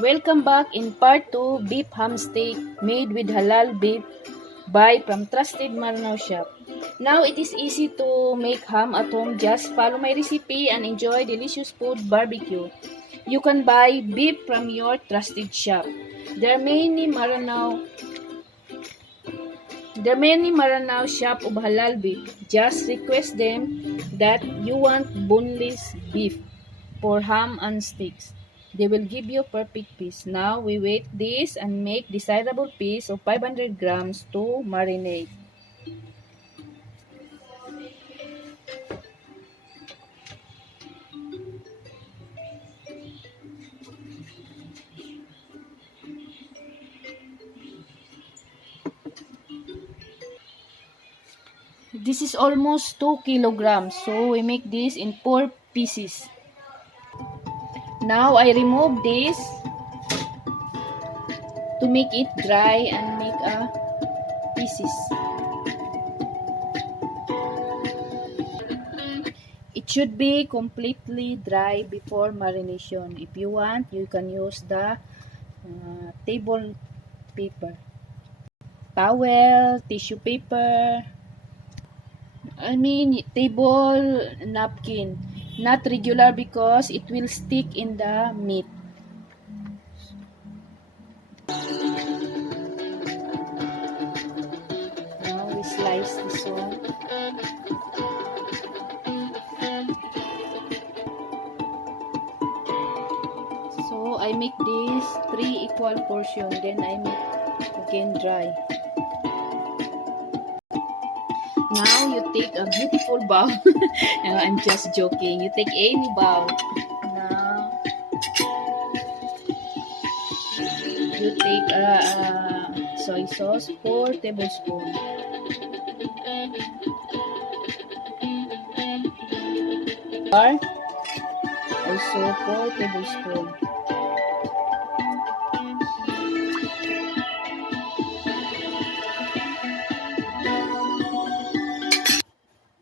Welcome back in part 2, beef ham steak made with halal beef by from trusted Maranaw shop. Now it is easy to make ham at home. Just follow my recipe and enjoy delicious food barbecue. You can buy beef from your trusted shop. There are many Maranaw shop of halal beef. Just request them that you want boneless beef for ham and steaks. They will give you perfect piece. Now we weight this and make desirable piece of 500 grams to marinate. This is almost 2 kilograms, so we make this in 4 pieces. Now I remove this to make it dry and make a pieces. It should be completely dry before marination. If you want, you can use the table paper, towel, tissue paper, table napkin. Not regular because it will stick in the meat. Now we slice this one. So I make this 3 equal portion, then I make again dry. Now you take a beautiful bowl. I'm just joking. You take any bowl. Now you take soy sauce 4 tablespoons. Also 4 tablespoons.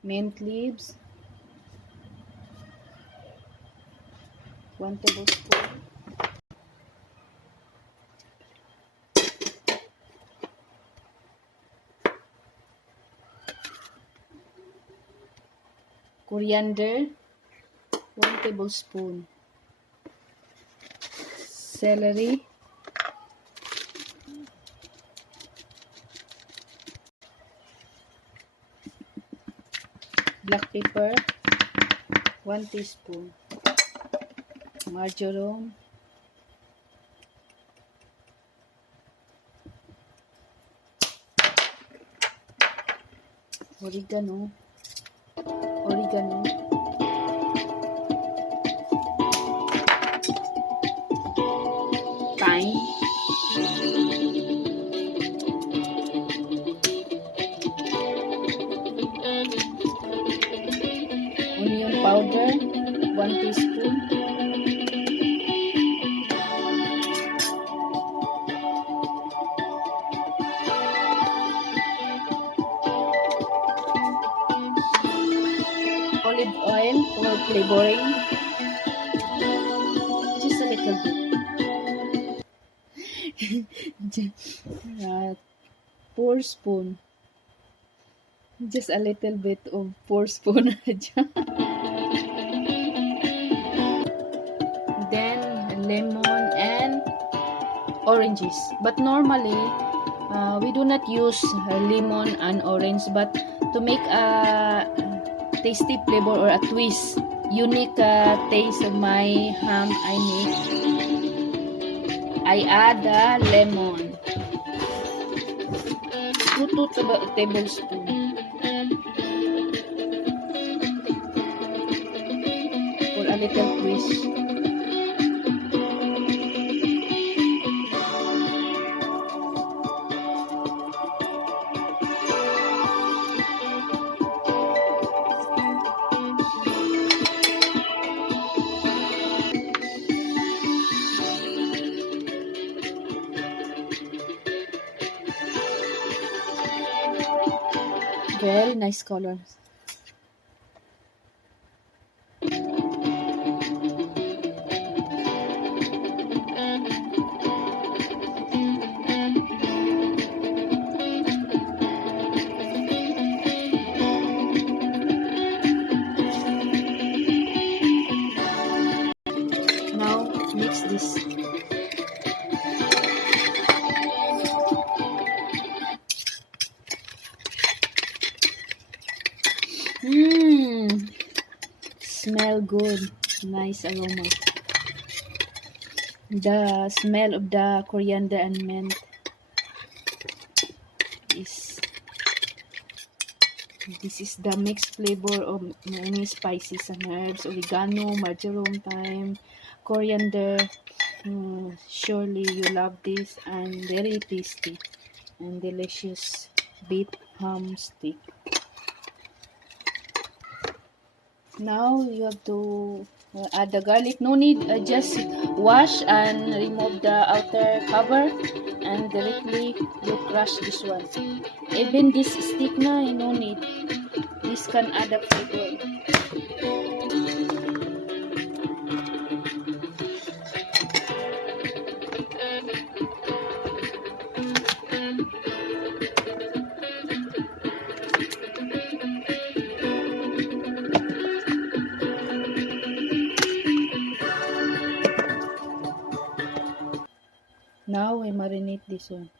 Mint leaves 1 tablespoon. Coriander 1 tablespoon. Celery, black pepper 1 teaspoon. Marjoram, oregano, thyme, onion powder 1 teaspoon, olive oil for flavoring, just a little bit. 4 spoon, just a little bit of 4 spoon. Then lemon and oranges, but normally we do not use lemon and orange, but to make a tasty flavor or a twist, unique taste of my ham, I add the lemon 2 tablespoons for a little twist. Very nice colors. mix this. Smell good. Nice aroma. The smell of the coriander and mint is, this is the mixed flavor of many spices and herbs, oregano, marjoram, thyme, coriander. Surely you love this, and very tasty and delicious beef ham steak. Now you have to add the garlic. No need, just wash and remove the outer cover and directly you crush this one. Even this stick na, no need. This can add up flavor. Now we marinate this one.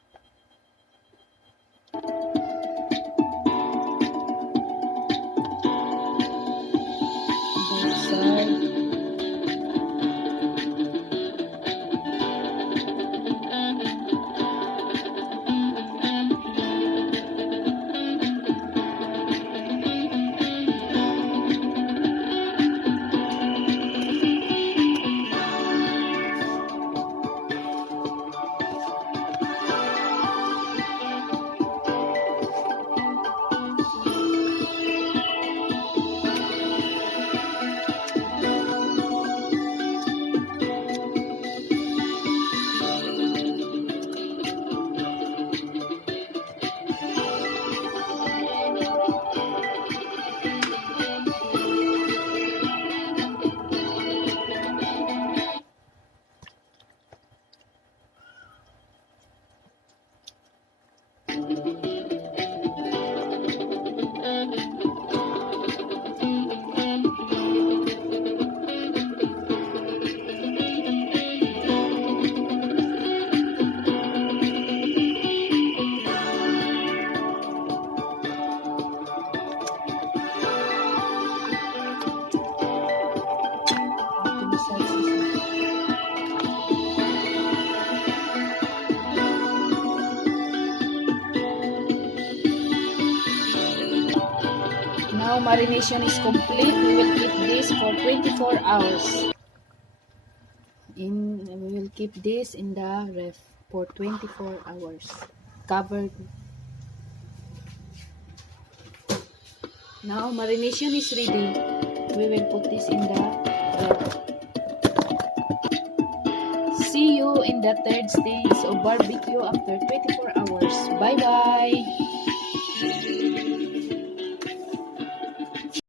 Both sides. Now marination is complete. We will keep this for 24 hours. We will keep this in the ref for 24 hours. Covered. Now marination is ready. We will put this in the ref. See you in the third stage of barbecue after 24 hours. Bye bye.